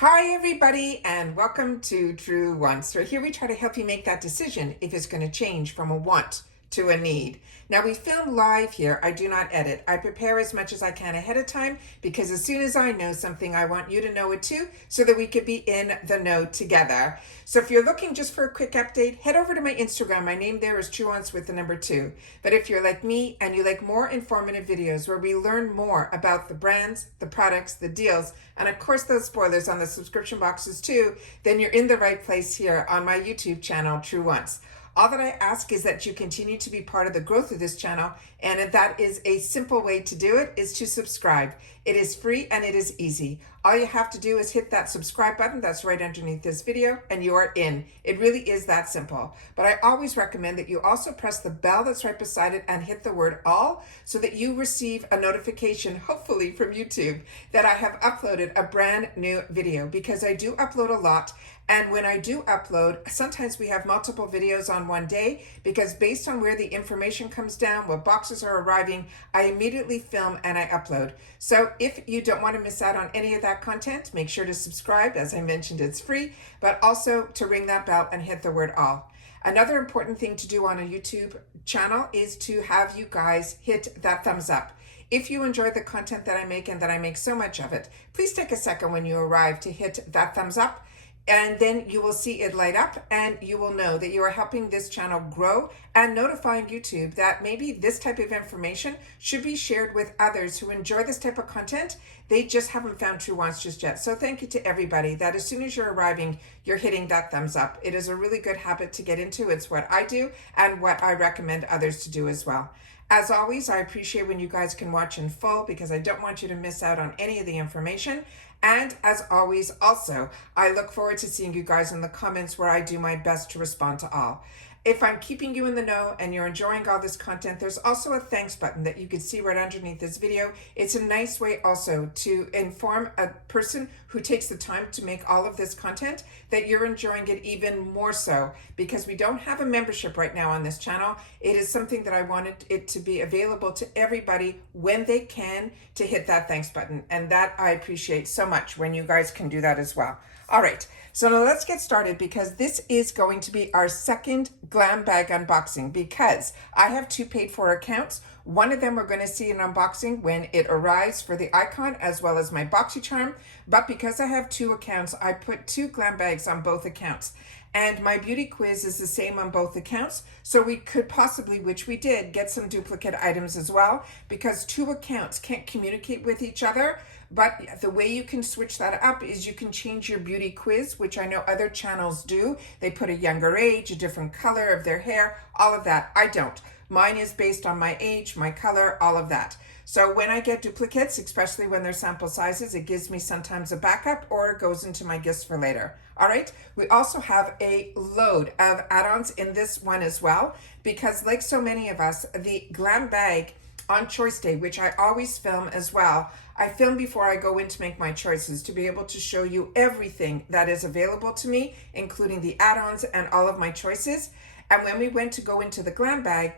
Hi everybody and welcome to Truewants. So here we try to help you make that decision if it's going to change from a want to a need. Now we film live here. I do not edit. I prepare as much as I can ahead of time because as soon as I know something, I want you to know it too so that we could be in the know together. So if you're looking just for a quick update, head over to my Instagram. My name there is Truewants with the number 2. But if you're like me and you like more informative videos where we learn more about the brands, the products, the deals, and of course those spoilers on the subscription boxes too, then you're in the right place here on my YouTube channel, Truewants. All that I ask is that you continue to be part of the growth of this channel, and that is a simple way to do it is to subscribe. It is free and it is easy. All you have to do is hit that subscribe button that's right underneath this video and you are in. It really is that simple. But I always recommend that you also press the bell that's right beside it and hit the word all so that you receive a notification, hopefully from YouTube, that I have uploaded a brand new video, because I do upload a lot. And when I do upload, sometimes we have multiple videos on one day because based on where the information comes down, what boxes are arriving, I immediately film and I upload. So if you don't want to miss out on any of that content, make sure to subscribe. As I mentioned, it's free, but also to ring that bell and hit the word all. Another important thing to do on a YouTube channel is to have you guys hit that thumbs up. If you enjoy the content that I make and that I make so much of it, please take a second when you arrive to hit that thumbs up. And then you will see it light up and you will know that you are helping this channel grow and notifying YouTube that maybe this type of information should be shared with others who enjoy this type of content. They just haven't found Truewants just yet. So thank you to everybody that as soon as you're arriving, you're hitting that thumbs up. It is a really good habit to get into. It's what I do and what I recommend others to do as well. As always, I appreciate when you guys can watch in full because I don't want you to miss out on any of the information. And as always, also, I look forward to seeing you guys in the comments where I do my best to respond to all. If I'm keeping you in the know and you're enjoying all this content, there's also a thanks button that you can see right underneath this video. It's a nice way also to inform a person who takes the time to make all of this content that you're enjoying it even more so, because we don't have a membership right now on this channel. It is something that I wanted it to be available to everybody when they can to hit that thanks button. And that I appreciate so much when you guys can do that as well. All right, so now let's get started because this is going to be our second Glam Bag unboxing because I have 2 paid for accounts. One of them we're going to see an unboxing when it arrives for the icon as well as my BoxyCharm. But because I have 2 accounts, I put 2 Glam Bags on both accounts. And my beauty quiz is the same on both accounts. So we could possibly, which we did, get some duplicate items as well because 2 accounts can't communicate with each other. But the way you can switch that up is you can change your beauty quiz, which I know other channels do. They put a younger age, a different color of their hair, all of that. I don't. Mine is based on my age, my color, all of that. So when I get duplicates, especially when they're sample sizes, it gives me sometimes a backup or it goes into my gifts for later. All right. We also have a load of add-ons in this one as well, because like so many of us, the Glam Bag on choice day, which I always film as well, I film before I go in to make my choices to be able to show you everything that is available to me, including the add-ons and all of my choices. And when we went to go into the Glam Bag,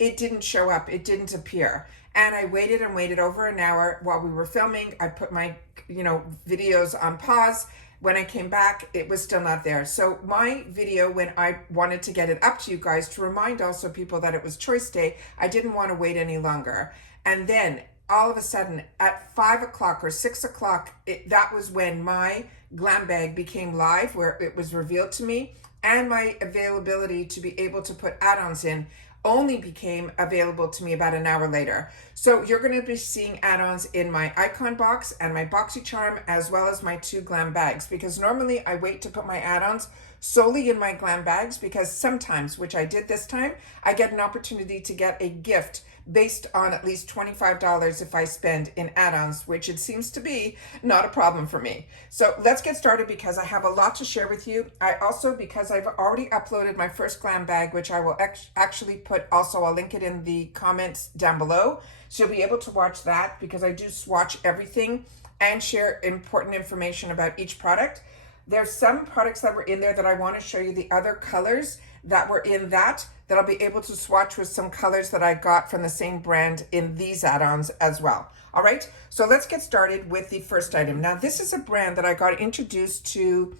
it didn't show up, it didn't appear. And I waited and waited over an hour while we were filming. I put my, videos on pause. When I came back, it was still not there. So my video, when I wanted to get it up to you guys to remind also people that it was choice day, I didn't want to wait any longer. And then all of a sudden at 5 o'clock or 6 o'clock, that was when my Glam Bag became live, where it was revealed to me, and my availability to be able to put add-ons in only became available to me about an hour later. So you're going to be seeing add-ons in my icon box and my BoxyCharm as well as my 2 Glam Bags, because normally I wait to put my add-ons solely in my Glam Bags because sometimes, which I did this time, I get an opportunity to get a gift based on at least $25 if I spend in add-ons, which it seems to be not a problem for me. So let's get started because I have a lot to share with you. I also, because I've already uploaded my first Glam Bag, which I will actually put also, I'll link it in the comments down below. So you'll be able to watch that because I do swatch everything and share important information about each product. There's some products that were in there that I want to show you the other colors that were in that that I'll be able to swatch with some colors that I got from the same brand in these add-ons as well. All right, so let's get started with the first item. Now, this is a brand that I got introduced to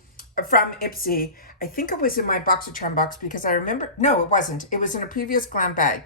from IPSY. I think it was in my BoxyCharm box because I remember, no, it wasn't. It was in a previous Glam Bag.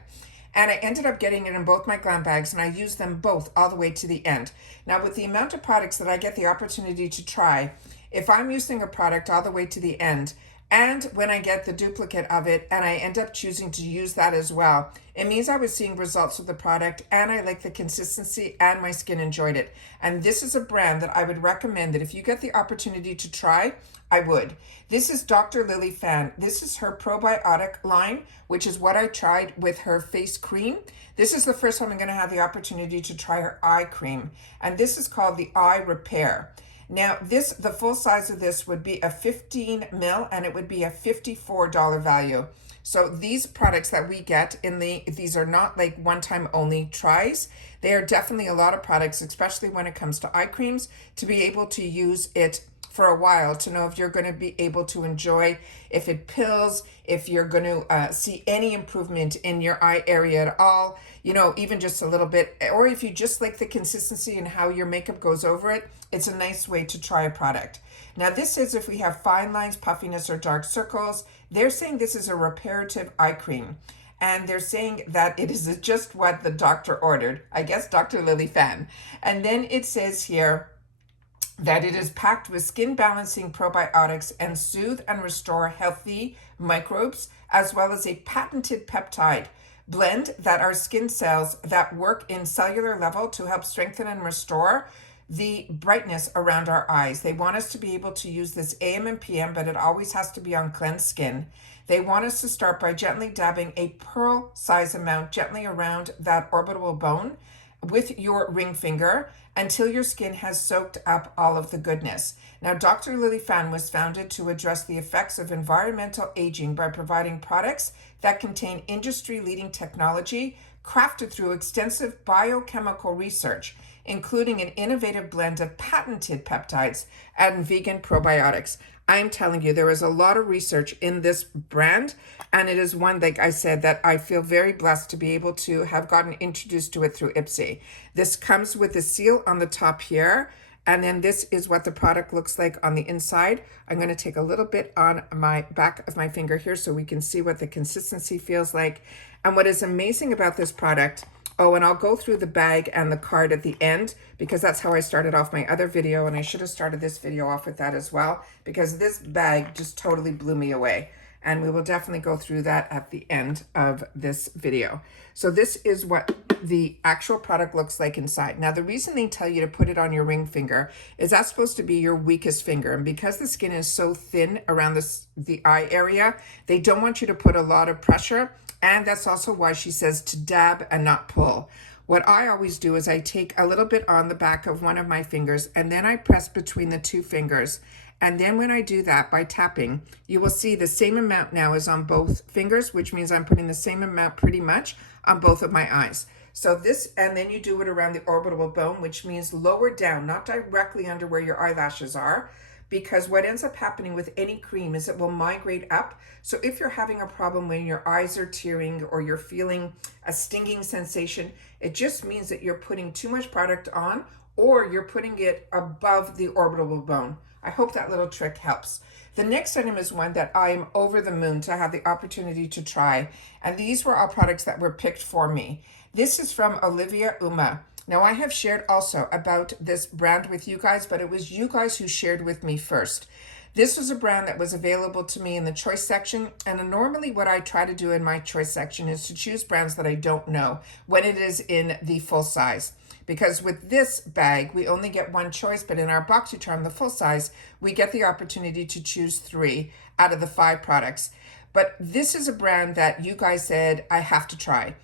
And I ended up getting it in both my Glam Bags, and I used them both all the way to the end. Now, with the amount of products that I get the opportunity to try, if I'm using a product all the way to the end, and when I get the duplicate of it and I end up choosing to use that as well, it means I was seeing results with the product and I like the consistency and my skin enjoyed it. And this is a brand that I would recommend that if you get the opportunity to try, I would. This is Dr. Lili Fan. This is her probiotic line, which is what I tried with her face cream. This is the first time I'm going to have the opportunity to try her eye cream. And this is called the Eye Repair. Now, the full size of this would be a 15 ml and it would be a $54 value. So these products that we get these are not like one-time only tries. They are definitely a lot of products, especially when it comes to eye creams, to be able to use it for a while to know if you're going to be able to enjoy, if it pills, if you're going to see any improvement in your eye area at all, you know, even just a little bit, or if you just like the consistency and how your makeup goes over it, it's a nice way to try a product. Now, this is if we have fine lines, puffiness, or dark circles. They're saying this is a reparative eye cream. And they're saying that it is just what the doctor ordered. I guess Dr. Lili Fan. And then it says here that it is packed with skin balancing probiotics and soothe and restore healthy microbes, as well as a patented peptide blend that are skin cells that work in cellular level to help strengthen and restore the brightness around our eyes. They want us to be able to use this AM and PM, but it always has to be on cleansed skin. They want us to start by gently dabbing a pearl size amount gently around that orbital bone with your ring finger until your skin has soaked up all of the goodness. Now, Dr. Lili Fan was founded to address the effects of environmental aging by providing products that contain industry-leading technology crafted through extensive biochemical research, including an innovative blend of patented peptides and vegan probiotics. I'm telling you, there is a lot of research in this brand, and it is one, like I said, that I feel very blessed to be able to have gotten introduced to it through IPSY. This comes with a seal on the top here, and then this is what the product looks like on the inside. I'm going to take a little bit on my back of my finger here so we can see what the consistency feels like. And what is amazing about this product, oh, and I'll go through the bag and the card at the end because that's how I started off my other video, and I should have started this video off with that as well because this bag just totally blew me away. And we will definitely go through that at the end of this video. So this is what the actual product looks like inside. Now, the reason they tell you to put it on your ring finger is that's supposed to be your weakest finger. And because the skin is so thin around the eye area, they don't want you to put a lot of pressure. And that's also why she says to dab and not pull. What I always do is I take a little bit on the back of one of my fingers and then I press between the two fingers. And then when I do that by tapping, you will see the same amount now is on both fingers, which means I'm putting the same amount pretty much on both of my eyes. So this, and then you do it around the orbital bone, which means lower down, not directly under where your eyelashes are, because what ends up happening with any cream is it will migrate up. So if you're having a problem when your eyes are tearing or you're feeling a stinging sensation, it just means that you're putting too much product on or you're putting it above the orbital bone. I hope that little trick helps. The next item is one that I am over the moon to have the opportunity to try. And these were all products that were picked for me. This is from Olivia Uma. Now, I have shared also about this brand with you guys, but it was you guys who shared with me first. This was a brand that was available to me in the choice section. And normally what I try to do in my choice section is to choose brands that I don't know when it is in the full size. Because with this bag, we only get one choice, but in our BoxyCharm, the full size, we get the opportunity to choose 3 out of the 5 products. But this is a brand that you guys said I have to try.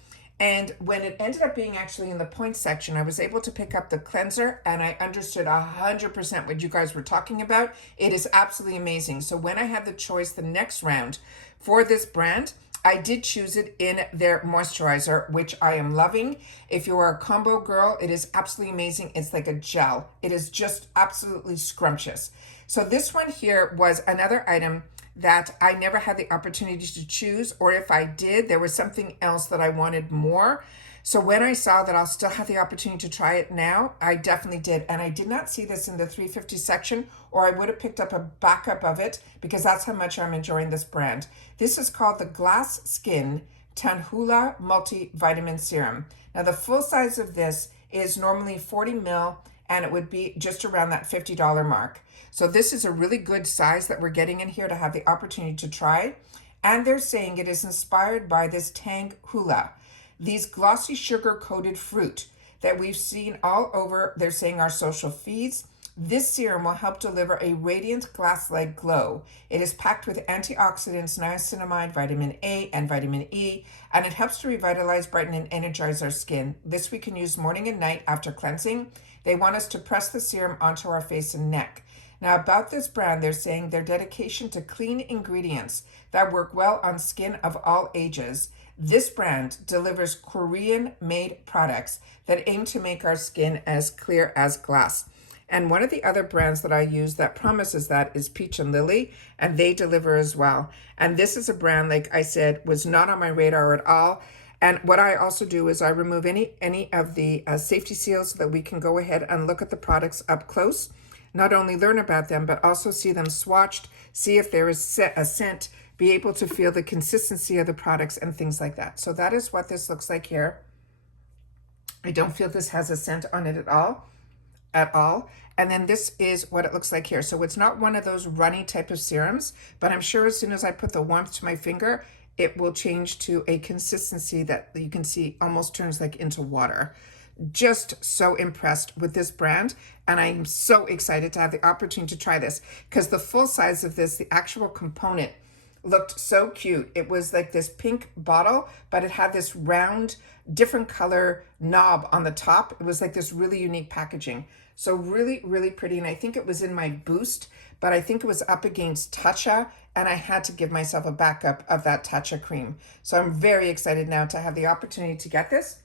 And when it ended up being actually in the points section, I was able to pick up the cleanser and I understood 100% what you guys were talking about. It is absolutely amazing. So when I had the choice the next round for this brand, I did choose it in their moisturizer, which I am loving. If you are a combo girl, it is absolutely amazing. It's like a gel. It is just absolutely scrumptious. So this one here was another item that I never had the opportunity to choose, or if I did, there was something else that I wanted more. So when I saw that I'll still have the opportunity to try it now, I definitely did. And I did not see this in the 350 section, or I would have picked up a backup of it because that's how much I'm enjoying this brand. This is called the Glass Skin Tanhula Multivitamin Serum. Now the full size of this is normally 40 ml, and it would be just around that $50 mark. So this is a really good size that we're getting in here to have the opportunity to try. And they're saying it is inspired by this Tang Hula, these glossy sugar-coated fruit that we've seen all over, they're saying, our social feeds. This serum will help deliver a radiant glass-like glow. It is packed with antioxidants, niacinamide, vitamin A, and vitamin E, and it helps to revitalize, brighten, and energize our skin. This we can use morning and night after cleansing. They want us to press the serum onto our face and neck. Now, about this brand, they're saying their dedication to clean ingredients that work well on skin of all ages. This brand delivers Korean-made products that aim to make our skin as clear as glass. And one of the other brands that I use that promises that is Peach and Lily, and they deliver as well. And this is a brand, like I said, was not on my radar at all. And what I also do is I remove any of the safety seals so that we can go ahead and look at the products up close. Not only learn about them, but also see them swatched, see if there is a scent, be able to feel the consistency of the products and things like that. So that is what this looks like here. I don't feel this has a scent on it at all. And then this is what it looks like here. So it's not one of those runny type of serums, but I'm sure as soon as I put the warmth to my finger, it will change to a consistency that you can see almost turns like into water. Just so impressed with this brand, and I'm so excited to have the opportunity to try this because the full size of this, the actual component, looked so cute. It was like this pink bottle, but it had this round, different color knob on the top. It was like this really unique packaging. So really, really pretty. And I think it was in my Boost, but I think it was up against Tatcha, and I had to give myself a backup of that Tatcha cream. So I'm very excited now to have the opportunity to get this.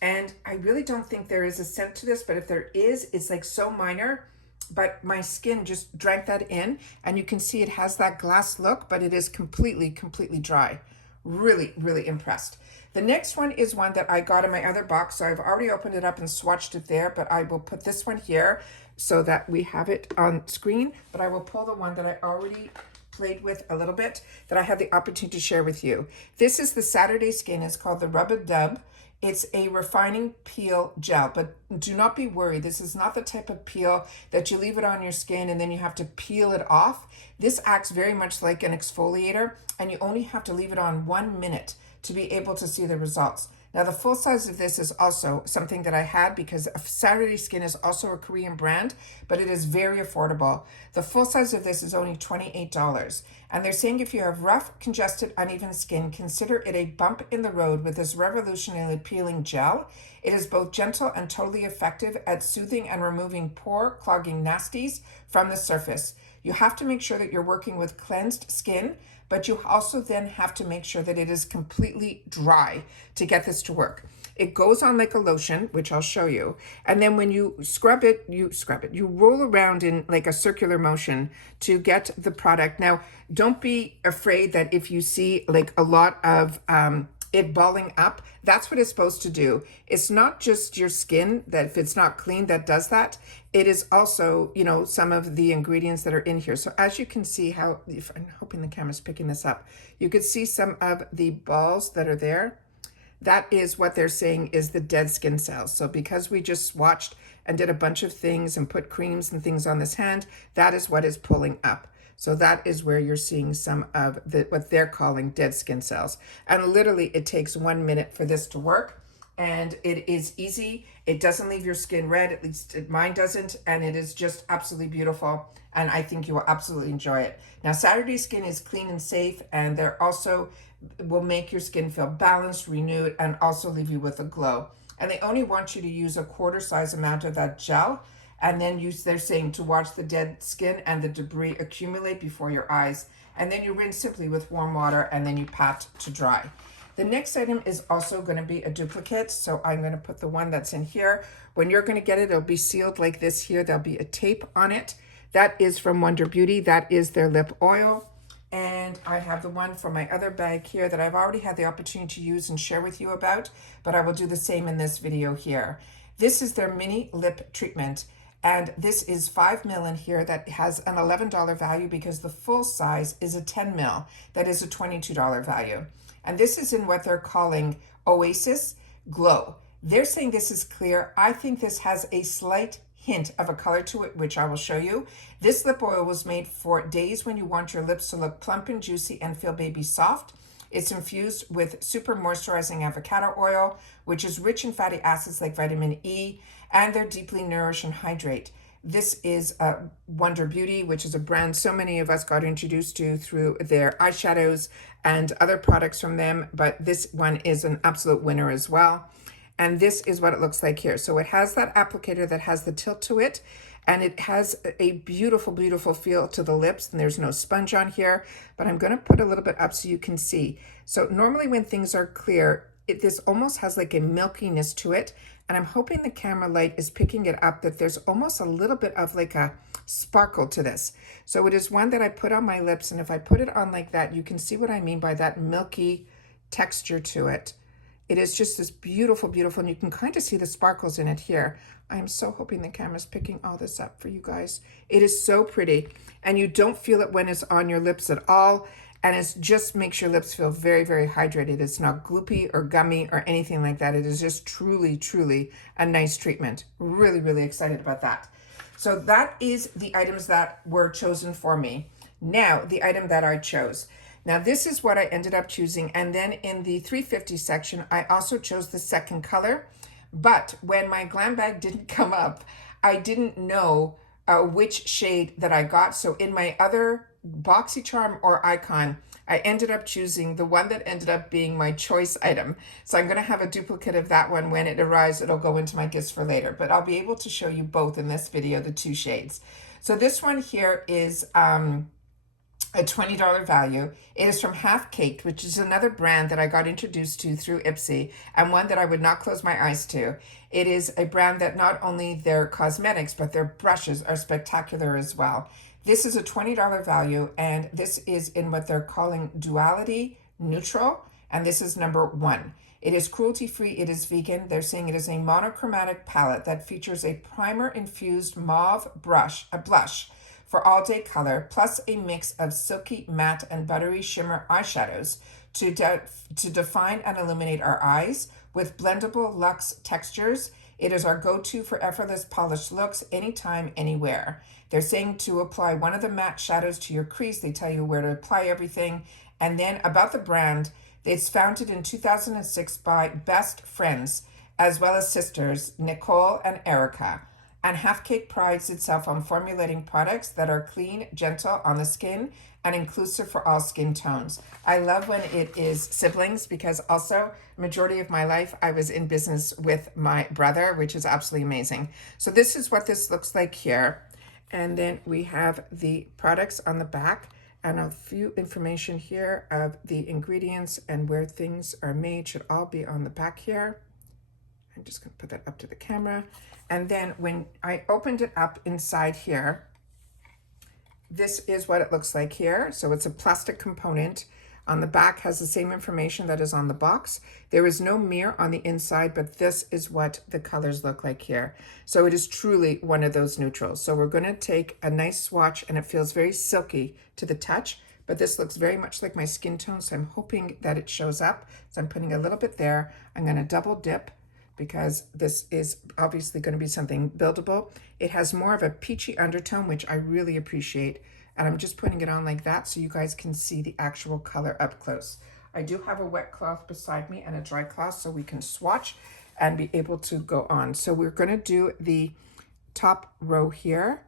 And I really don't think there is a scent to this, but if there is, it's like so minor. But my skin just drank that in, and you can see it has that glass look, but it is completely dry. Really, really impressed. The next one is one that I got in my other box, so I've already opened it up and swatched it there, but I will put this one here so that we have it on screen, but I will pull the one that I already played with a little bit that I had the opportunity to share with you. This is the Saturday Skin. It's called the Rub-a-Dub. It's a refining peel gel, but do not be worried. This is not the type of peel that you leave it on your skin and then you have to peel it off. This acts very much like an exfoliator, and you only have to leave it on 1 minute to be able to see the results. Now, the full size of this is also something that I had because Saturday Skin is also a Korean brand, but it is very affordable. The full size of this is only $28. And they're saying if you have rough, congested, uneven skin, consider it a bump in the road with this revolutionary peeling gel. It is both gentle and totally effective at soothing and removing pore clogging nasties from the surface. You have to make sure that you're working with cleansed skin, but you also then have to make sure that it is completely dry to get this to work. It goes on like a lotion, which I'll show you. And then when you scrub it, you roll around in like a circular motion to get the product. Now, don't be afraid that if you see like a lot of it balling up, that's what it's supposed to do. It's not just your skin that if it's not clean that does that. It is also, you know, some of the ingredients that are in here. So as you can see how, if I'm hoping the camera's picking this up, you could see some of the balls that are there. That is what they're saying is the dead skin cells. So because we just swatched and did a bunch of things and put creams and things on this hand, that is what is pulling up. So that is where you're seeing some of what they're calling dead skin cells. And literally it takes 1 minute for this to work. And it is easy. It doesn't leave your skin red, at least mine doesn't. And it is just absolutely beautiful. And I think you will absolutely enjoy it. Now, Saturday Skin is clean and safe. And they're also will make your skin feel balanced, renewed, and also leave you with a glow. And they only want you to use a quarter size amount of that gel. And then they're saying to watch the dead skin and the debris accumulate before your eyes. And then you rinse simply with warm water and then you pat to dry. The next item is also going to be a duplicate. So I'm going to put the one that's in here. When you're going to get it, it'll be sealed like this here. There'll be a tape on it. That is from Wonder Beauty. That is their lip oil. And I have the one from my other bag here that I've already had the opportunity to use and share with you about, but I will do the same in this video here. This is their mini lip treatment, and this is 5 ml in here that has an $11 value because the full size is a 10 ml that is a $22 value. And this is in what they're calling Oasis Glow. They're saying this is clear. I think this has a slight hint of a color to it, which I will show you. This lip oil was made for days when you want your lips to look plump and juicy and feel baby soft. It's infused with super moisturizing avocado oil, which is rich in fatty acids like vitamin E, and they're deeply nourish and hydrate. This is Wonder Beauty, which is a brand so many of us got introduced to through their eyeshadows and other products from them, but this one is an absolute winner as well. And this is what it looks like here. So it has that applicator that has the tilt to it, and it has a beautiful, beautiful feel to the lips, and there's no sponge on here, but I'm gonna put a little bit up so you can see. So normally when things are clear, this almost has like a milkiness to it, and I'm hoping the camera light is picking it up, that there's almost a little bit of like a sparkle to this. So it is one that I put on my lips, and if I put it on like that, you can see what I mean by that milky texture to it. It is just this beautiful, beautiful, and you can kind of see the sparkles in it here. I'm so hoping the camera's picking all this up for you guys. It is so pretty, and you don't feel it when it's on your lips at all, and it just makes your lips feel very, very hydrated. It's not gloopy or gummy or anything like that. It is just truly, truly a nice treatment. Really, really excited about that. So that is the items that were chosen for me. Now, the item that I chose. Now this is what I ended up choosing, and then in the 350 section I also chose the second color, but when my Glam Bag didn't come up, I didn't know which shade that I got. So in my other BoxyCharm or Icon, I ended up choosing the one that ended up being my choice item. So I'm going to have a duplicate of that one. When it arrives, it'll go into my gifts for later, but I'll be able to show you both in this video, the two shades. So this one here is a $20 value. It is from Halfcaked, which is another brand that I got introduced to through IPSY, and one that I would not close my eyes to. It is a brand that not only their cosmetics, but their brushes are spectacular as well. This is a $20 value, and this is in what they're calling Duality Neutral, and this is number 1. It is cruelty-free, it is vegan. They're saying it is a monochromatic palette that features a primer-infused mauve blush for all-day color, plus a mix of silky, matte, and buttery shimmer eyeshadows to define and illuminate our eyes with blendable luxe textures. It is our go-to for effortless polished looks anytime, anywhere. They're saying to apply one of the matte shadows to your crease. They tell you where to apply everything. And then about the brand, it's founded in 2006 by best friends, as well as sisters, Nicole and Erica. And Halfcaked prides itself on formulating products that are clean, gentle on the skin, and inclusive for all skin tones. I love when it is siblings, because also majority of my life I was in business with my brother, which is absolutely amazing. So this is what this looks like here. And then we have the products on the back and a few information here of the ingredients and where things are made should all be on the back here. I'm just going to put that up to the camera. And then when I opened it up inside here, this is what it looks like here. So it's a plastic component. On the back has the same information that is on the box. There is no mirror on the inside, but this is what the colors look like here. So it is truly one of those neutrals. So we're going to take a nice swatch, and it feels very silky to the touch, but this looks very much like my skin tone. So I'm hoping that it shows up. So I'm putting a little bit there. I'm going to double dip, because this is obviously going to be something buildable. It has more of a peachy undertone, which I really appreciate. And I'm just putting it on like that so you guys can see the actual color up close. I do have a wet cloth beside me and a dry cloth so we can swatch and be able to go on. So we're going to do the top row here.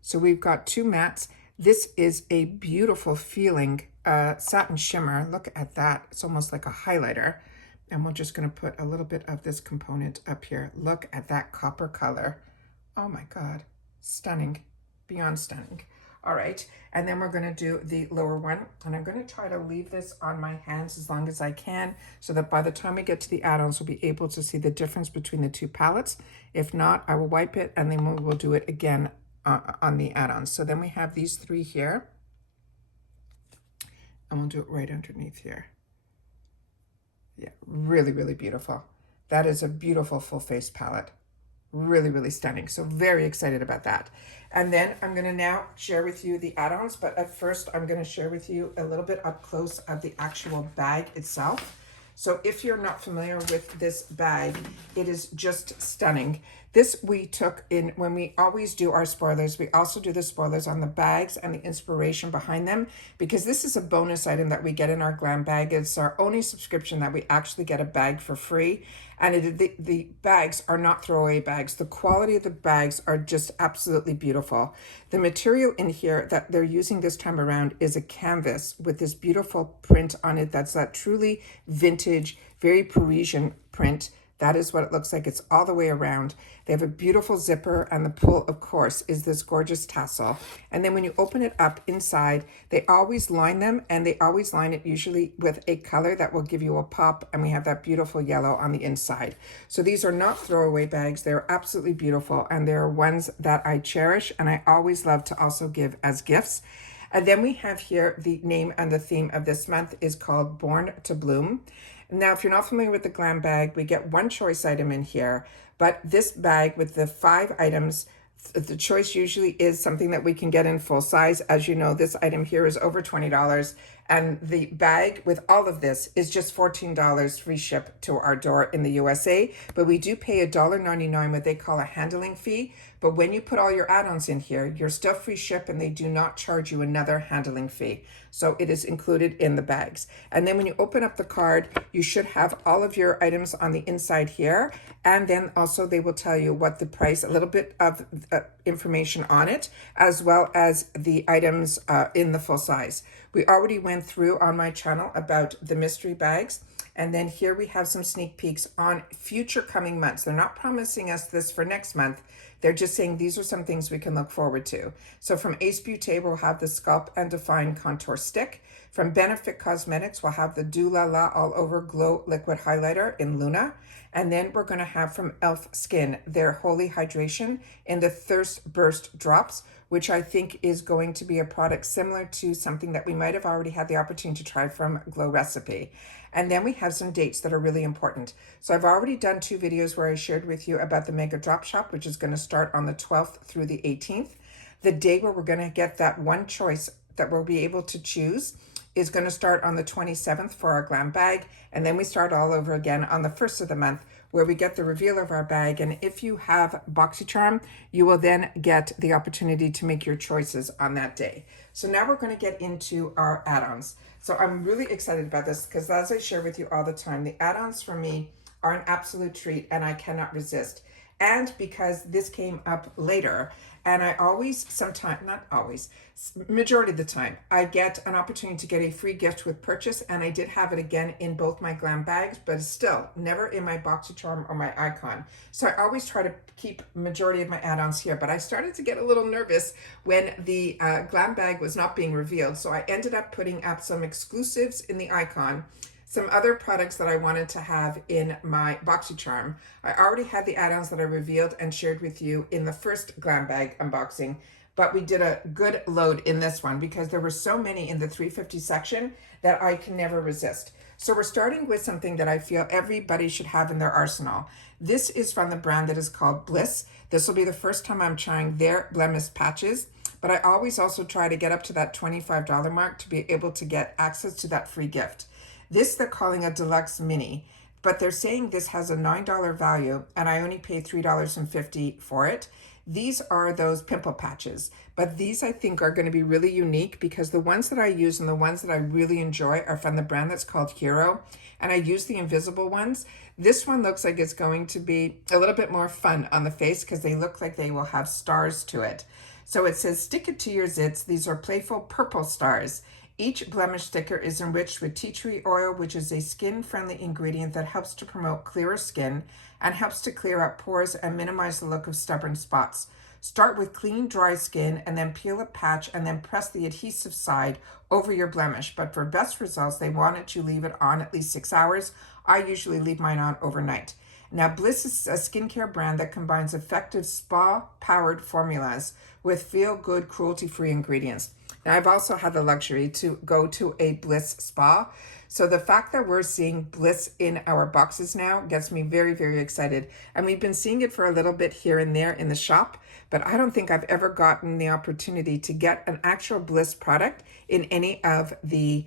So we've got two mattes. This is a beautiful feeling satin shimmer. Look at that. It's almost like a highlighter. And we're just going to put a little bit of this component up here. Look at that copper color. Oh my God, stunning, beyond stunning. All right, and then we're going to do the lower one, and I'm going to try to leave this on my hands as long as I can so that by the time we get to the add-ons, we'll be able to see the difference between the two palettes. If not, I will wipe it, and then we'll do it again on the add-ons. So then we have these three here. and we'll do it right underneath here. Yeah, really, really beautiful. That is a beautiful full face palette. Really, really stunning. So very excited about that. And then I'm going to now share with you the add-ons, but at first I'm going to share with you a little bit up close of the actual bag itself. So if you're not familiar with this bag, it is just stunning. This we took in when we always do our spoilers. We also do the spoilers on the bags and the inspiration behind them, because this is a bonus item that we get in our Glam Bag. It's our only subscription that we actually get a bag for free. And the bags are not throwaway bags. The quality of the bags are just absolutely beautiful. The material in here that they're using this time around is a canvas with this beautiful print on it. That's that truly vintage, very Parisian print. That is what it looks like. It's all the way around. They have a beautiful zipper, and the pull, of course, is this gorgeous tassel. And then when you open it up inside, they always line them, and they always line it usually with a color that will give you a pop, and we have that beautiful yellow on the inside. So these are not throwaway bags. They're absolutely beautiful, and they're ones that I cherish, and I always love to also give as gifts. And then we have here the name and the theme of this month is called Born to Bloom. Now, if you're not familiar with the Glam Bag, we get one choice item in here, but this bag with the 5 items, the choice usually is something that we can get in full size. As you know, this item here is over $20, and the bag with all of this is just $14 free ship to our door in the USA, but we do pay $1.99 what they call a handling fee. But when you put all your add-ons in here, you're still free ship, and they do not charge you another handling fee. So it is included in the bags. And then when you open up the card, you should have all of your items on the inside here. And then also they will tell you what the price, a little bit of information on it, as well as the items in the full size. We already went through on my channel about the mystery bags. And then here we have some sneak peeks on future coming months. They're not promising us this for next month. They're just saying these are some things we can look forward to. So from Ace Beauté, we'll have the Sculpt and Define Contour Stick. From Benefit Cosmetics, we'll have the Do La La All Over Glow Liquid Highlighter in Luna. And then we're going to have from e.l.f. Skin, their Holy Hydration in the Thirst Burst Drops, which I think is going to be a product similar to something that we might have already had the opportunity to try from Glow Recipe. And then we have some dates that are really important. So I've already done 2 videos where I shared with you about the Mega Drop Shop, which is going to start on the 12th through the 18th. The day where we're going to get that one choice that we'll be able to choose is going to start on the 27th for our Glam Bag. And then we start all over again on the 1st of the month, where we get the reveal of our bag. And if you have BoxyCharm, you will then get the opportunity to make your choices on that day. So now we're going to get into our add-ons. So I'm really excited about this because, as I share with you all the time, the add-ons for me are an absolute treat and I cannot resist. And because this came up later, and I always, sometimes, not always, majority of the time, I get an opportunity to get a free gift with purchase, and I did have it again in both my Glam Bags, but still never in my BoxyCharm or my Icon. So I always try to keep majority of my add-ons here, but I started to get a little nervous when the Glam Bag was not being revealed. So I ended up putting up some exclusives in the Icon, some other products that I wanted to have in my BoxyCharm. I already had the add-ons that I revealed and shared with you in the first Glam Bag unboxing, but we did a good load in this one because there were so many in the 350 section that I can never resist. So we're starting with something that I feel everybody should have in their arsenal. This is from the brand that is called Bliss. This will be the first time I'm trying their blemish patches, but I always also try to get up to that $25 mark to be able to get access to that free gift. This they're calling a deluxe mini, but they're saying this has a $9 value and I only paid $3.50 for it. These are those pimple patches, but these I think are going to be really unique because the ones that I use and the ones that I really enjoy are from the brand that's called Hero, and I use the invisible ones. This one looks like it's going to be a little bit more fun on the face because they look like they will have stars to it. So it says, stick it to your zits. These are playful purple stars. Each blemish sticker is enriched with tea tree oil, which is a skin-friendly ingredient that helps to promote clearer skin and helps to clear up pores and minimize the look of stubborn spots. Start with clean, dry skin and then peel a patch and then press the adhesive side over your blemish. But for best results, they wanted to leave it on at least 6 hours. I usually leave mine on overnight. Now, Bliss is a skincare brand that combines effective spa-powered formulas with feel-good, cruelty-free ingredients. Now, I've also had the luxury to go to a Bliss spa. So the fact that we're seeing Bliss in our boxes now gets me very, very excited. And we've been seeing it for a little bit here and there in the shop, but I don't think I've ever gotten the opportunity to get an actual Bliss product in any of the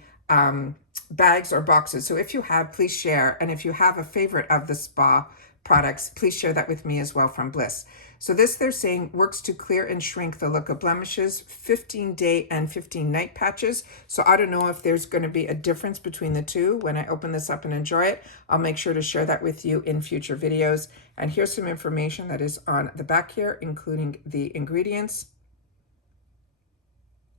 bags or boxes. So if you have, please share. And if you have a favorite of the spa products, please share that with me as well from Bliss. So this, they're saying, works to clear and shrink the look of blemishes, 15-day and 15-night patches. So I don't know if there's going to be a difference between the two. When I open this up and enjoy it, I'll make sure to share that with you in future videos. And here's some information that is on the back here, including the ingredients,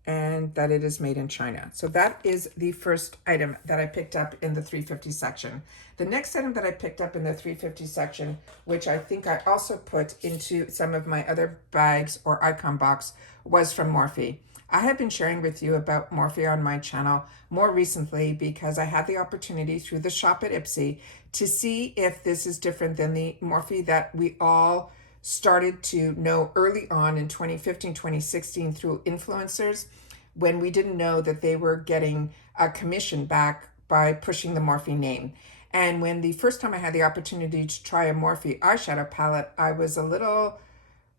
and that it is made in China. So that is the first item that I picked up in the 350 section. The next item that I picked up in the 350 section, which I think I also put into some of my other bags or icon box, was from Morphe. I have been sharing with you about Morphe on my channel more recently because I had the opportunity through the shop at IPSY to see if this is different than the Morphe that we all started to know early on in 2015, 2016 through influencers, when we didn't know that they were getting a commission back by pushing the Morphe name. And when the first time I had the opportunity to try a Morphe eyeshadow palette, I was a little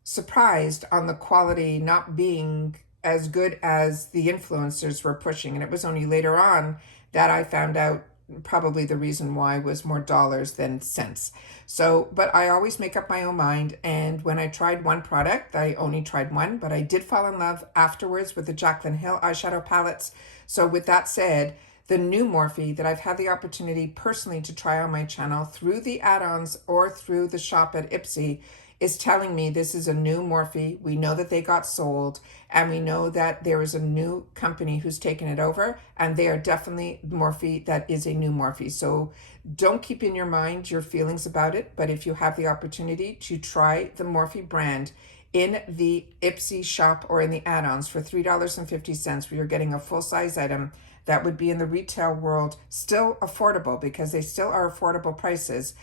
surprised on the quality not being as good as the influencers were pushing. And it was only later on that I found out probably the reason why was more dollars than cents. So, but I always make up my own mind. And when I tried one product, I only tried one, but I did fall in love afterwards with the Jaclyn Hill eyeshadow palettes. So with that said, the new Morphe that I've had the opportunity personally to try on my channel through the add-ons or through the shop at IPSY is telling me this is a new Morphe. We know that they got sold, and we know that there is a new company who's taken it over, and they are definitely Morphe that is a new Morphe. So don't keep in your mind your feelings about it, but if you have the opportunity to try the Morphe brand in the IPSY shop or in the add-ons for $3.50, where you're getting a full-size item that would be in the retail world still affordable, because they still are affordable prices,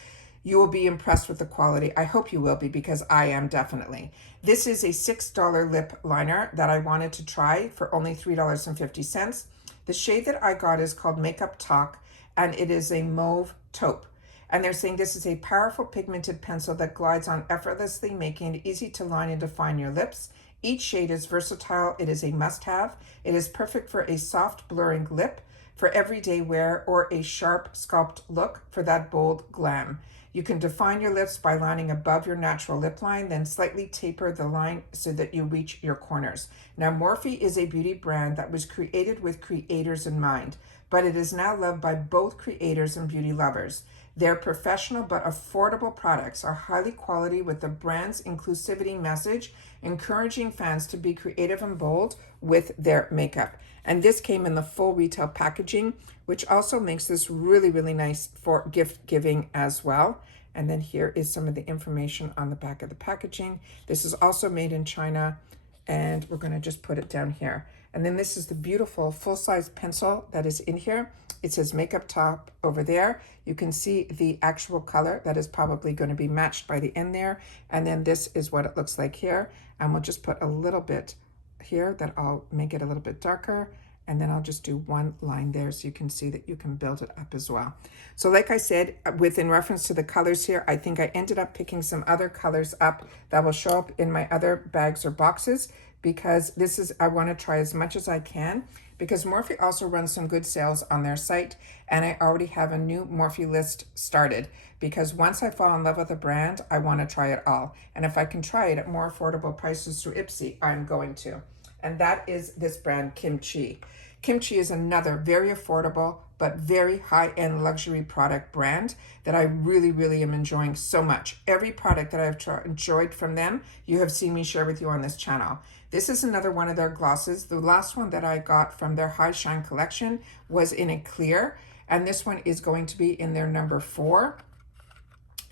you will be impressed with the quality. I hope you will be, because I am definitely. This is a $6 lip liner that I wanted to try for only $3.50. The shade that I got is called Makeup Talk, and it is a mauve taupe. And they're saying this is a powerful pigmented pencil that glides on effortlessly, making it easy to line and define your lips. Each shade is versatile. It is a must-have. It is perfect for a soft blurring lip, for everyday wear, or a sharp sculpt look for that bold glam. You can define your lips by lining above your natural lip line, then slightly taper the line so that you reach your corners. Now, Morphe is a beauty brand that was created with creators in mind, but it is now loved by both creators and beauty lovers. Their professional but affordable products are highly quality, with the brand's inclusivity message encouraging fans to be creative and bold with their makeup. And this came in the full retail packaging, which also makes this really, really nice for gift giving as well. And then here is some of the information on the back of the packaging. This is also made in China, and we're going to just put it down here. And then this is the beautiful full-size pencil that is in here. It says Makeup Top over there. You can see the actual color that is probably going to be matched by the end there. And then this is what it looks like here. And we'll just put a little bit here that I'll make it a little bit darker. And then I'll just do one line there so you can see that you can build it up as well. So like I said, within reference to the colors here, I think I ended up picking some other colors up that will show up in my other bags or boxes, because this is, I want to try as much as I can, because Morphe also runs some good sales on their site, and I already have a new Morphe list started, because once I fall in love with a brand, I want to try it all. And if I can try it at more affordable prices through IPSY, I'm going to. And that is this brand, KimChi. KimChi is another very affordable but very high-end luxury product brand that I really, really am enjoying so much. Every product that I've enjoyed from them, you have seen me share with you on this channel. This is another one of their glosses. The last one that I got from their High Shine collection was in a clear, and this one is going to be in their number 4.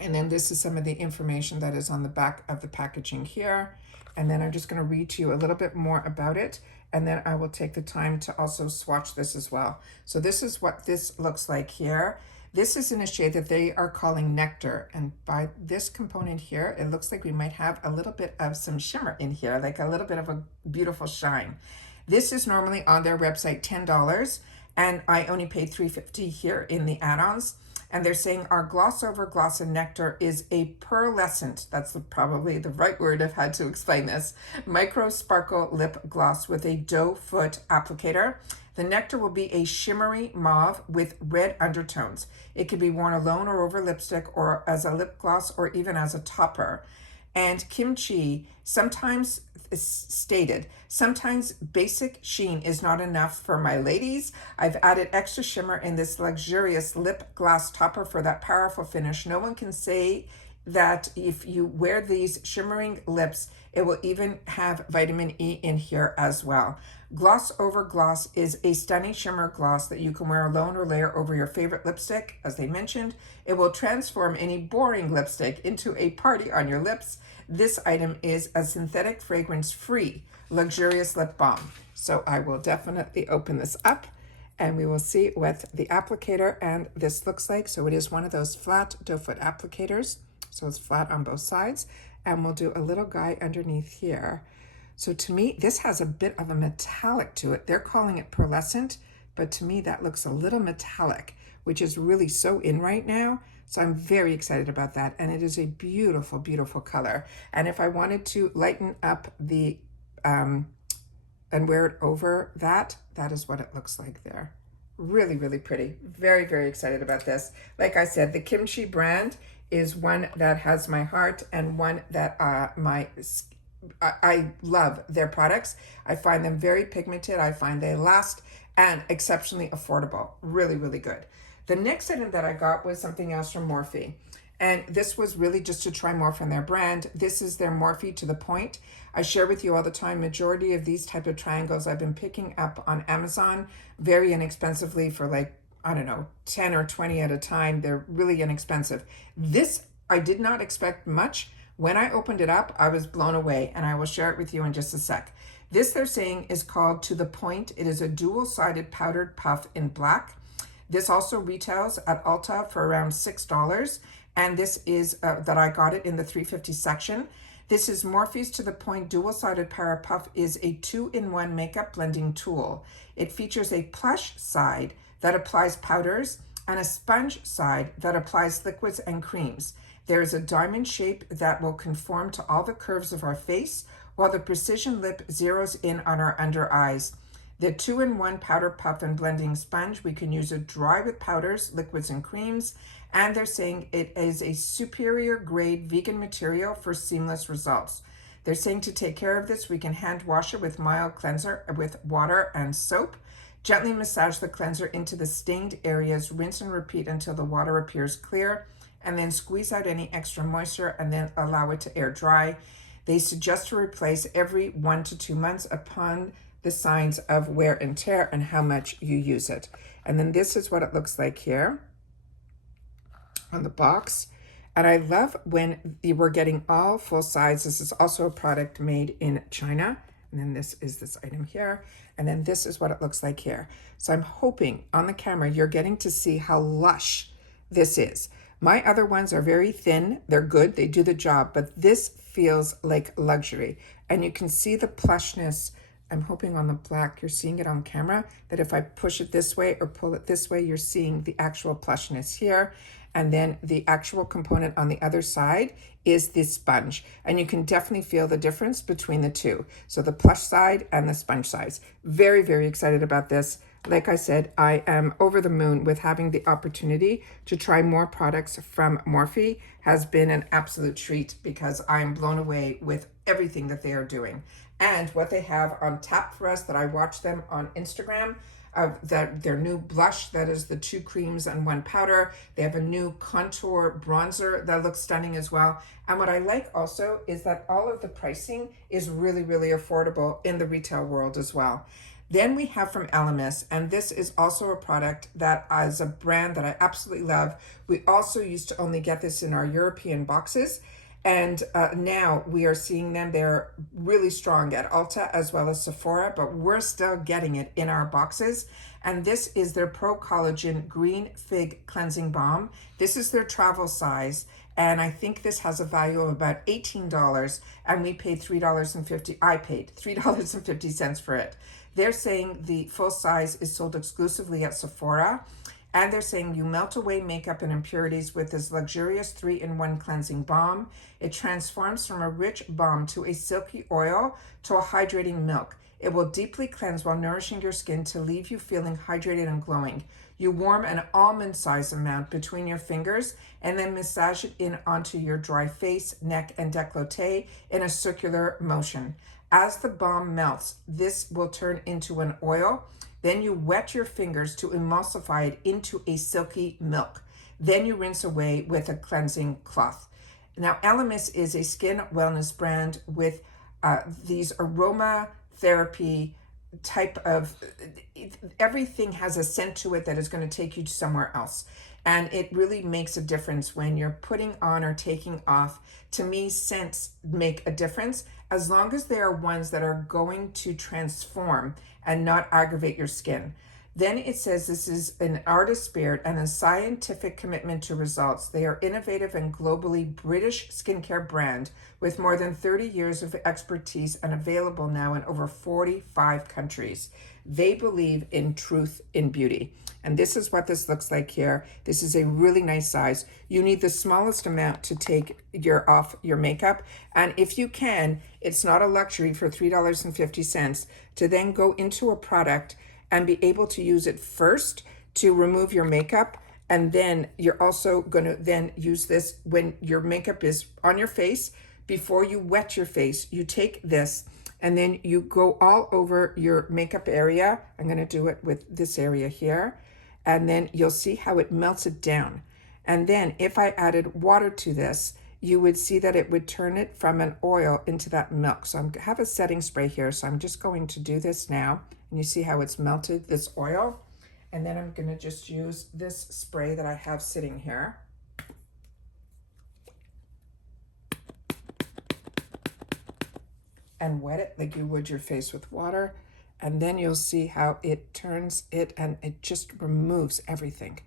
And then this is some of the information that is on the back of the packaging here. And then I'm just going to read to you a little bit more about it, and then I will take the time to also swatch this as well. So this is what this looks like here. This is in a shade that they are calling Nectar. And by this component here, it looks like we might have a little bit of some shimmer in here, like a little bit of a beautiful shine. This is normally on their website $10, and I only paid $3.50 here in the add-ons. And they're saying our Gloss Over Gloss and Nectar is a pearlescent, that's probably the right word, I've had to explain this, micro sparkle lip gloss with a doe foot applicator. The Nectar will be a shimmery mauve with red undertones. It can be worn alone or over lipstick or as a lip gloss or even as a topper. And KimChi sometimes stated, sometimes basic sheen is not enough for my ladies. I've added extra shimmer in this luxurious lip gloss topper for that powerful finish. No one can say that if you wear these shimmering lips, it will even have vitamin E in here as well. Gloss Over Gloss is a stunning shimmer gloss that you can wear alone or layer over your favorite lipstick. As they mentioned, it will transform any boring lipstick into a party on your lips. This item is a synthetic fragrance-free, luxurious lip balm. So I will definitely open this up and we will see what the applicator and this looks like. So it is one of those flat doe foot applicators. So it's flat on both sides. And we'll do a little guy underneath here. So to me, this has a bit of a metallic to it. They're calling it pearlescent, but to me that looks a little metallic, which is really so in right now. So I'm very excited about that. And it is a beautiful, beautiful color. And if I wanted to lighten up the, and wear it over that, that is what it looks like there. Really, really pretty. Very, very excited about this. Like I said, the KimChi brand is one that has my heart and one that I love their products. I find them very pigmented. I find they last and exceptionally affordable. Really, really good. The next item that I got was something else from Morphe. And this was really just to try more from their brand. This is their Morphe To The Point. I share with you all the time, majority of these type of triangles I've been picking up on Amazon very inexpensively for like, I don't know, 10 or 20 at a time. They're really inexpensive. This, I did not expect much. When I opened it up, I was blown away, and I will share it with you in just a sec. This, they're saying, is called To The Point. It is a dual-sided powdered puff in black. This also retails at Ulta for around $6, and this is that I got it in the $3.50 section. This is Morphe's To The Point dual-sided power puff is a 2-in-1 makeup blending tool. It features a plush side that applies powders and a sponge side that applies liquids and creams. There is a diamond shape that will conform to all the curves of our face, while the precision lip zeroes in on our under eyes. The 2-in-1 powder puff and blending sponge, we can use it dry with powders, liquids, and creams. And they're saying it is a superior grade vegan material for seamless results. They're saying to take care of this, we can hand wash it with mild cleanser with water and soap. Gently massage the cleanser into the stained areas, rinse and repeat until the water appears clear, and then squeeze out any extra moisture and then allow it to air dry. They suggest to replace every 1 to 2 months upon the signs of wear and tear and how much you use it. And then this is what it looks like here on the box. And I love when we're getting all full size. This is also a product made in China. And then this is this item here. And then this is what it looks like here. So I'm hoping on the camera you're getting to see how lush this is. My other ones are very thin. They're good. They do the job. But this feels like luxury. And you can see the plushness. I'm hoping on the black you're seeing it on camera, that if I push it this way or pull it this way, you're seeing the actual plushness here. And then the actual component on the other side is this sponge. And you can definitely feel the difference between the two. So the plush side and the sponge sides. Very, very excited about this. Like I said, I am over the moon with having the opportunity to try more products from Morphe. Has been an absolute treat because I am blown away with everything that they are doing. And what they have on tap for us, that I watch them on Instagram, their new blush, that is the 2 creams and 1 powder. They have a new contour bronzer that looks stunning as well. And what I like also is that all of the pricing is really, really affordable in the retail world as well. Then we have from Elemis, and this is also a product that is a brand that I absolutely love. We also used to only get this in our European boxes. And now we are seeing them. They're really strong at Ulta as well as Sephora, but we're still getting it in our boxes. And this is their Pro Collagen Green Fig Cleansing Balm. This is their travel size. And I think this has a value of about $18. And we paid $3.50. I paid $3.50 for it. They're saying the full size is sold exclusively at Sephora. And they're saying you melt away makeup and impurities with this luxurious 3-in-1 cleansing balm. It transforms from a rich balm to a silky oil to a hydrating milk. It will deeply cleanse while nourishing your skin to leave you feeling hydrated and glowing. You warm an almond-sized amount between your fingers and then massage it in onto your dry face, neck, and décolleté in a circular motion. As the balm melts, this will turn into an oil. Then you wet your fingers to emulsify it into a silky milk. Then you rinse away with a cleansing cloth. Now, Elemis is a skin wellness brand with these aromatherapy type of, everything has a scent to it that is going to take you somewhere else. And it really makes a difference when you're putting on or taking off. To me, scents make a difference as long as they are ones that are going to transform and not aggravate your skin. Then it says this is an artist spirit and a scientific commitment to results. They are innovative and globally British skincare brand with more than 30 years of expertise and available now in over 45 countries. They believe in truth in beauty. And this is what this looks like here. This is a really nice size. You need the smallest amount to take off your makeup. And if you can, it's not a luxury for $3.50 to then go into a product and be able to use it first to remove your makeup. And then you're also going to then use this when your makeup is on your face. Before you wet your face, you take this and then you go all over your makeup area. I'm going to do it with this area here. And then you'll see how it melts it down. And then if I added water to this, you would see that it would turn it from an oil into that milk. So I have a setting spray here. So I'm just going to do this now. And you see how it's melted this oil. And then I'm going to just use this spray that I have sitting here. And wet it like you would your face with water. And then you'll see how it turns it and it just removes everything.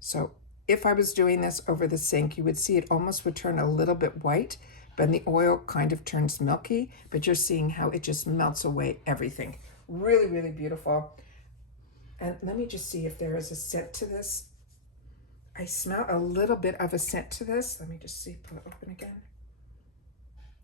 So if I was doing this over the sink, you would see it almost would turn a little bit white, but the oil kind of turns milky, but you're seeing how it just melts away everything. Really, really beautiful. And let me just see if there is a scent to this. I smell a little bit of a scent to this. Let me just see, pull it open again.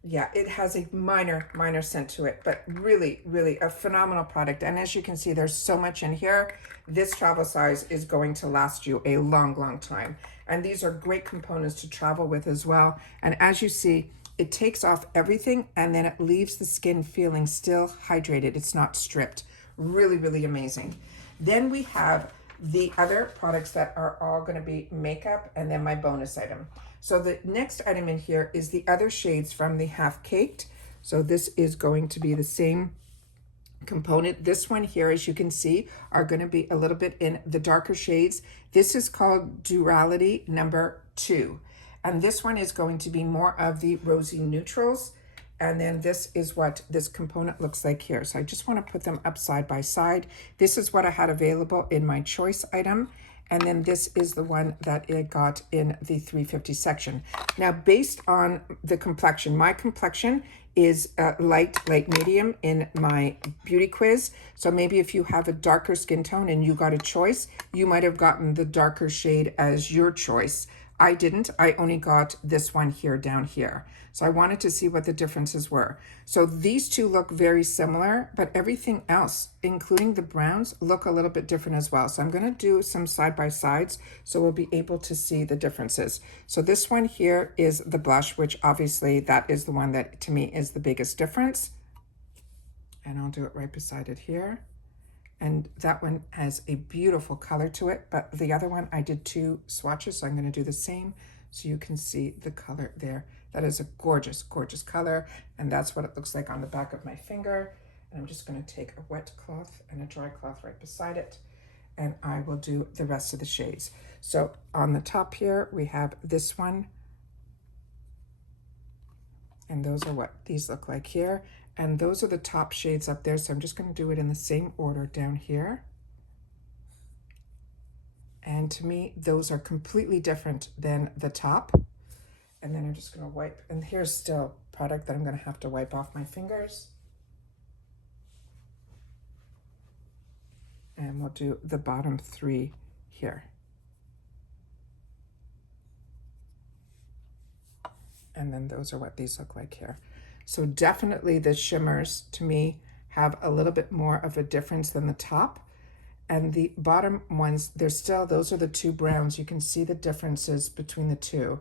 Yeah, it has a minor scent to it, but really, really a phenomenal product. And as you can see, there's so much in here. This travel size is going to last you a long, long time. And these are great components to travel with as well. And as you see, it takes off everything and then it leaves the skin feeling still hydrated. It's not stripped. Really, really amazing. Then we have the other products that are all going to be makeup and then my bonus item. So the next item in here is the other shades from the Halfcaked. So this is going to be the same component. This one here, as you can see, are going to be a little bit in the darker shades. This is called Duality number 2. And this one is going to be more of the rosy neutrals. And then this is what this component looks like here. So I just want to put them up side by side. This is what I had available in my choice item. And then this is the one that I got in the 350 section. Now, based on the complexion, my complexion is light medium in my beauty quiz. So maybe if you have a darker skin tone and you got a choice, you might have gotten the darker shade as your choice. I didn't. I only got this one here down here. So I wanted to see what the differences were. So these two look very similar, but everything else, including the browns, look a little bit different as well. So I'm going to do some side by sides so we'll be able to see the differences. So this one here is the blush, which obviously that is the one that to me is the biggest difference. And I'll do it right beside it here. And that one has a beautiful color to it, but the other one I did 2 swatches, so I'm going to do the same so you can see the color there. That is a gorgeous, gorgeous color, and that's what it looks like on the back of my finger. And I'm just going to take a wet cloth and a dry cloth right beside it, and I will do the rest of the shades. So on the top here, we have this one. And those are what these look like here. And those are the top shades up there. So I'm just going to do it in the same order down here. And to me, those are completely different than the top. And then I'm just going to wipe. And here's still product that I'm going to have to wipe off my fingers. And we'll do the bottom three here. And then those are what these look like here. So definitely the shimmers to me have a little bit more of a difference than the top. And the bottom ones, they're still, those are the two browns. You can see the differences between the two.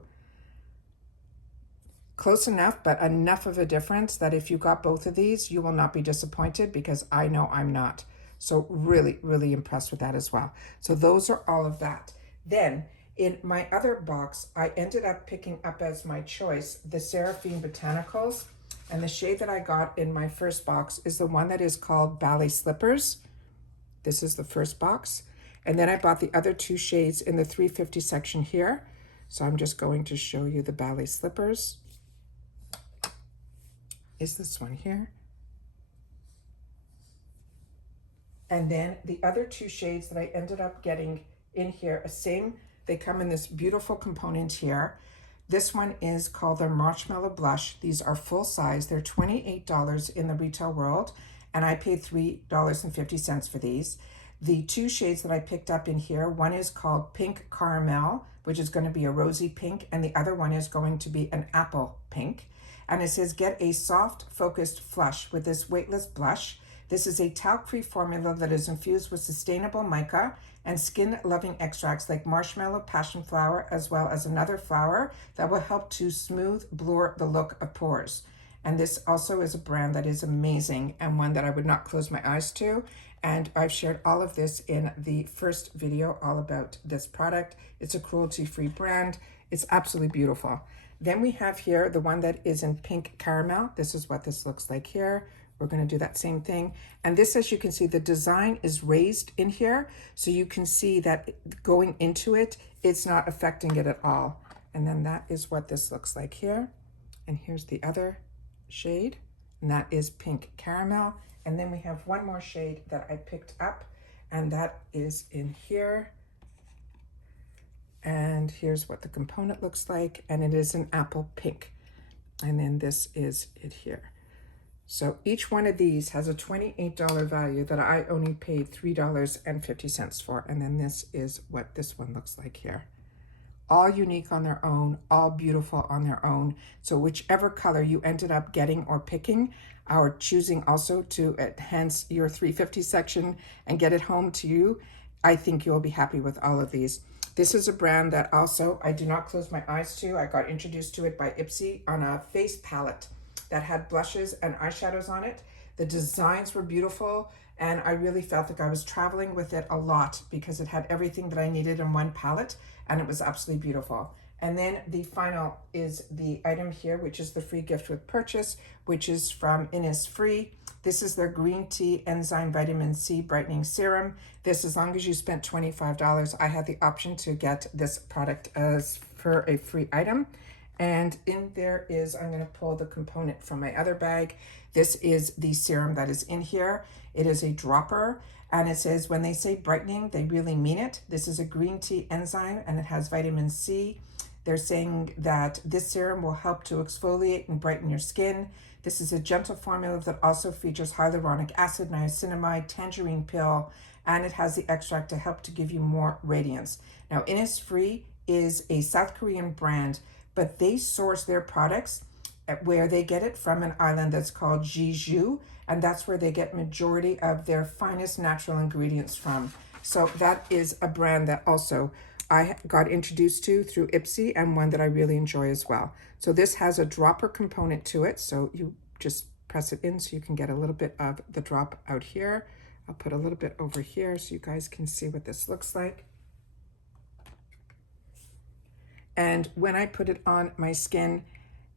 Close enough, but enough of a difference that if you got both of these, you will not be disappointed, because I know I'm not. So really, really impressed with that as well. So those are all of that. Then in my other box, I ended up picking up as my choice the Seraphine Botanicals. And the shade that I got in my first box is the one that is called Ballet Slippers. This is the first box. And then I bought the other two shades in the 350 section here. So I'm just going to show you the Ballet Slippers. Is this one here. And then the other two shades that I ended up getting in here, they come in this beautiful component here. This one is called their Marshmallow Blush. These are full size. They're $28 in the retail world, and I paid $3.50 for these. The two shades that I picked up in here, one is called Pink Caramel, which is going to be a rosy pink, and the other one is going to be an apple pink. And it says, get a soft, focused flush with this weightless blush. This is a talc-free formula that is infused with sustainable mica and skin-loving extracts like marshmallow, passion flower, as well as another flower that will help to smooth, blur the look of pores. And this also is a brand that is amazing and one that I would not close my eyes to. And I've shared all of this in the first video all about this product. It's a cruelty-free brand. It's absolutely beautiful. Then we have here the one that is in Pink Caramel. This is what this looks like here. We're going to do that same thing. And this, as you can see, the design is raised in here. So you can see that going into it, it's not affecting it at all. And then that is what this looks like here. And here's the other shade, and that is Pink Caramel. And then we have one more shade that I picked up, and that is in here. And here's what the component looks like, and it is an apple pink. And then this is it here. So each one of these has a $28 value that I only paid $3.50 for. And then this is what this one looks like here. All unique on their own, all beautiful on their own. So whichever color you ended up getting or picking, or choosing also to enhance your 350 section and get it home to you, I think you'll be happy with all of these. This is a brand that also I do not close my eyes to. I got introduced to it by IPSY on a face palette that had blushes and eyeshadows on it. The designs were beautiful, and I really felt like I was traveling with it a lot because it had everything that I needed in one palette, and it was absolutely beautiful. And then the final is the item here, which is the free gift with purchase, which is from Innisfree. This is their green tea enzyme vitamin C brightening serum. This, as long as you spent $25, I had the option to get this product as for a free item. And in there is, I'm going to pull the component from my other bag. This is the serum that is in here. It is a dropper, and it says when they say brightening, they really mean it. This is a green tea enzyme, and it has vitamin C. They're saying that this serum will help to exfoliate and brighten your skin. This is a gentle formula that also features hyaluronic acid, niacinamide, tangerine peel, and it has the extract to help to give you more radiance. Now, Innisfree is a South Korean brand, but they source their products where they get it from an island that's called Jeju, and that's where they get majority of their finest natural ingredients from. So that is a brand that also I got introduced to through IPSY, and one that I really enjoy as well. So this has a dropper component to it, so you just press it in so you can get a little bit of the drop out here. I'll put a little bit over here so you guys can see what this looks like. And when I put it on my skin,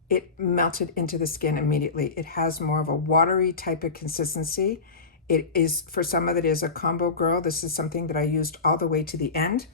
it melted into the skin immediately. It has more of a watery type of consistency. It is, for some of it is a combo girl. This is something that I used all the way to the end,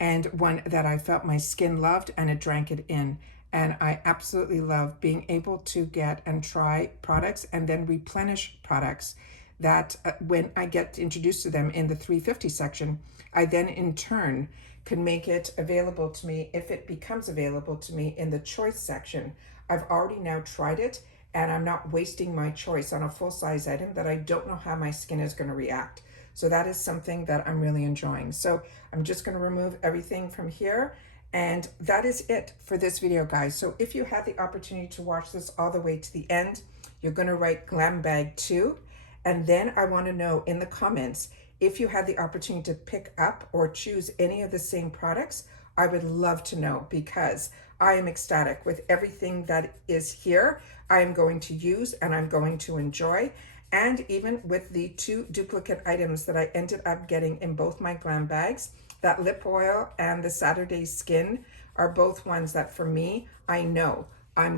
and one that I felt my skin loved, and it drank it in. And I absolutely love being able to get and try products and then replenish products that when I get introduced to them in the 350 section, I then in turn can make it available to me if it becomes available to me in the choice section. I've already now tried it and I'm not wasting my choice on a full size item that I don't know how my skin is going to react. So that is something that I'm really enjoying. So I'm just going to remove everything from here. And that is it for this video, guys. So if you had the opportunity to watch this all the way to the end, you're going to write GlamBag 2. And then I want to know in the comments if you had the opportunity to pick up or choose any of the same products. I would love to know, because I am ecstatic with everything that is here. I am going to use and I'm going to enjoy. And even with the 2 duplicate items that I ended up getting in both my Glam bags, that lip oil and the Saturday Skin are both ones that for me, I know I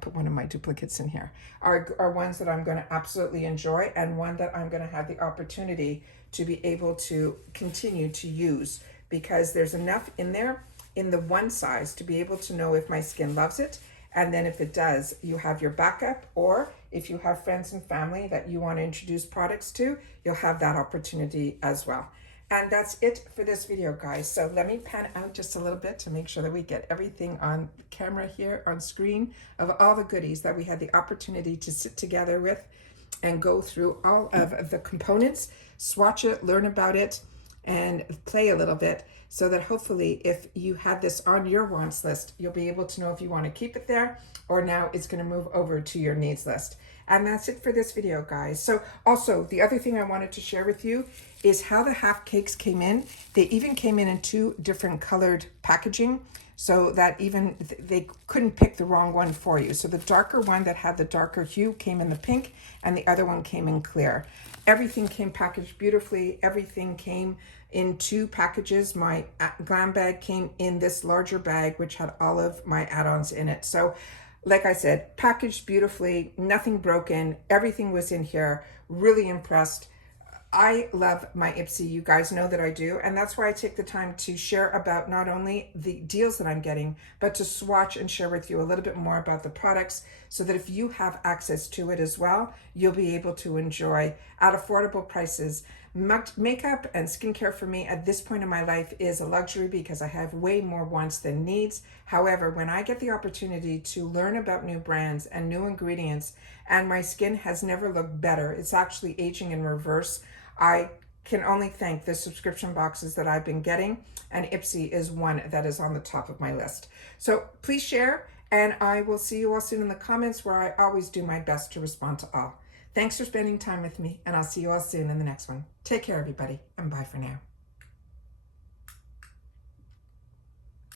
put one of my duplicates in here, are ones that I'm going to absolutely enjoy, and one that I'm going to have the opportunity to be able to continue to use, because there's enough in there in the one size to be able to know if my skin loves it. And then if it does, you have your backup, or if you have friends and family that you want to introduce products to, you'll have that opportunity as well. And that's it for this video, guys. So let me pan out just a little bit to make sure that we get everything on camera here on screen of all the goodies that we had the opportunity to sit together with and go through all of the components, swatch it, learn about it, and play a little bit, so that hopefully if you have this on your wants list, you'll be able to know if you want to keep it there or now it's going to move over to your needs list. And that's it for this video, guys. So also the other thing I wanted to share with you is how the half cakes came in. They even came in 2 different colored packaging, so that even they couldn't pick the wrong one for you. So the darker one that had the darker hue came in the pink, and the other one came in clear. Everything came packaged beautifully. Everything came in 2 packages. My Glam bag came in this larger bag, which had all of my add-ons in it. So like I said, packaged beautifully, nothing broken, everything was in here. Really impressed. I love my IPSY, you guys know that I do, and that's why I take the time to share about not only the deals that I'm getting, but to swatch and share with you a little bit more about the products, so that if you have access to it as well, you'll be able to enjoy at affordable prices. Makeup and skincare for me at this point in my life is a luxury, because I have way more wants than needs. However, when I get the opportunity to learn about new brands and new ingredients, and my skin has never looked better, it's actually aging in reverse, I can only thank the subscription boxes that I've been getting, and IPSY is one that is on the top of my list. So please share, and I will see you all soon in the comments, where I always do my best to respond to all. Thanks for spending time with me, and I'll see you all soon in the next one. Take care, everybody, and bye for now.